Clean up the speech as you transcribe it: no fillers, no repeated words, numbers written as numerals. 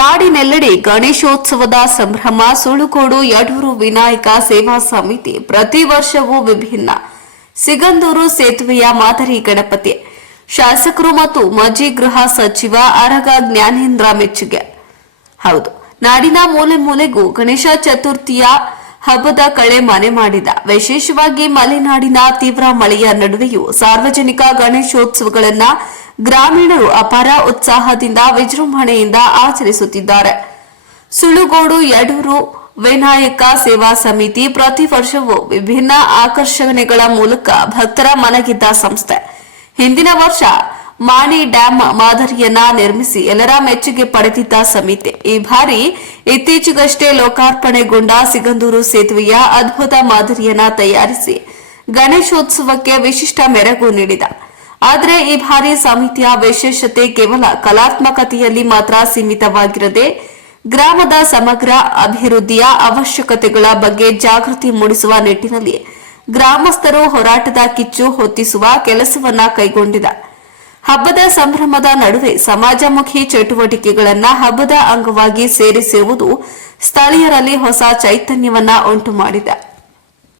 ನಾಡಿನೆಲ್ಲೆಡೆ ಗಣೇಶೋತ್ಸವದ ಸಂಭ್ರಮ. ಸುಳುಗೋಡು ಯಡೂರು ವಿನಾಯಕ ಸೇವಾ ಸಮಿತಿ ಪ್ರತಿ ವರ್ಷವೂ ವಿಭಿನ್ನ. ಸಿಗಂದೂರು ಸೇತುವೆಯ ಮಾದರಿ ಗಣಪತಿ. ಶಾಸಕರು ಮತ್ತು ಮಾಜಿ ಗೃಹ ಸಚಿವ ಆರಗ ಜ್ಞಾನೇಂದ್ರ ಮೆಚ್ಚುಗೆ. ಹೌದು, ನಾಡಿನ ಮೂಲೆ ಮೂಲೆಗೂ ಗಣೇಶ ಚತುರ್ಥಿಯ ಹಬ್ಬದ ಕಳೆ ಮನೆ ಮಾಡಿದ. ವಿಶೇಷವಾಗಿ ಮಲೆನಾಡಿನ ತೀವ್ರ ಮಳೆಯ ನಡುವೆಯೂ ಸಾರ್ವಜನಿಕ ಗಣೇಶೋತ್ಸವಗಳನ್ನು ಗ್ರಾಮೀಣರು ಅಪಾರ ಉತ್ಸಾಹದಿಂದ ವಿಜೃಂಭಣೆಯಿಂದ ಆಚರಿಸುತ್ತಿದ್ದಾರೆ. ಸುಳುಗೋಡು ಯಡೂರು ವಿನಾಯಕ ಸೇವಾ ಸಮಿತಿ ಪ್ರತಿ ವರ್ಷವೂ ವಿಭಿನ್ನ ಆಕರ್ಷಣೆಗಳ ಮೂಲಕ ಭಕ್ತರ ಮನಗೆದ್ದ ಸಂಸ್ಥೆ. ಹಿಂದಿನ ವರ್ಷ ಮಾಣಿ ಡ್ಯಾಂ ಮಾದರಿಯನ್ನ ನಿರ್ಮಿಸಿ ಎಲ್ಲರ ಮೆಚ್ಚುಗೆ ಪಡೆದಿದ್ದ ಸಮಿತಿ ಈ ಬಾರಿ ಇತ್ತೀಚೆಗಷ್ಟೇ ಲೋಕಾರ್ಪಣೆಗೊಂಡ ಸಿಗಂದೂರು ಸೇತುವೆಯ ಅದ್ಭುತ ಮಾದರಿಯನ್ನ ತಯಾರಿಸಿ ಗಣೇಶೋತ್ಸವಕ್ಕೆ ವಿಶಿಷ್ಟ ಮೆರುಗು ನೀಡಿದ. ಆದರೆ ಈ ಬಾರಿ ಸಮಿತಿಯ ವಿಶೇಷತೆ ಕೇವಲ ಕಲಾತ್ಮಕತೆಯಲ್ಲಿ ಮಾತ್ರ ಸೀಮಿತವಾಗಿರದೆ ಗ್ರಾಮದ ಸಮಗ್ರ ಅಭಿವೃದ್ಧಿಯ ಅವಶ್ಯಕತೆಗಳ ಬಗ್ಗೆ ಜಾಗೃತಿ ಮೂಡಿಸುವ ನಿಟ್ಟಿನಲ್ಲಿ ಗ್ರಾಮಸ್ಥರು ಹೋರಾಟದ ಕಿಚ್ಚು ಹೊತ್ತಿಸುವ ಕೆಲಸವನ್ನ ಕೈಗೊಂಡಿದೆ. ಹಬ್ಬದ ಸಂಭ್ರಮದ ನಡುವೆ ಸಮಾಜಮುಖಿ ಚಟುವಟಿಕೆಗಳನ್ನು ಹಬ್ಬದ ಅಂಗವಾಗಿ ಸೇರಿಸಿರುವುದು ಸ್ಥಳೀಯರಲ್ಲಿ ಹೊಸ ಚೈತನ್ಯವನ್ನ ಉಂಟು ಮಾಡಿದೆ.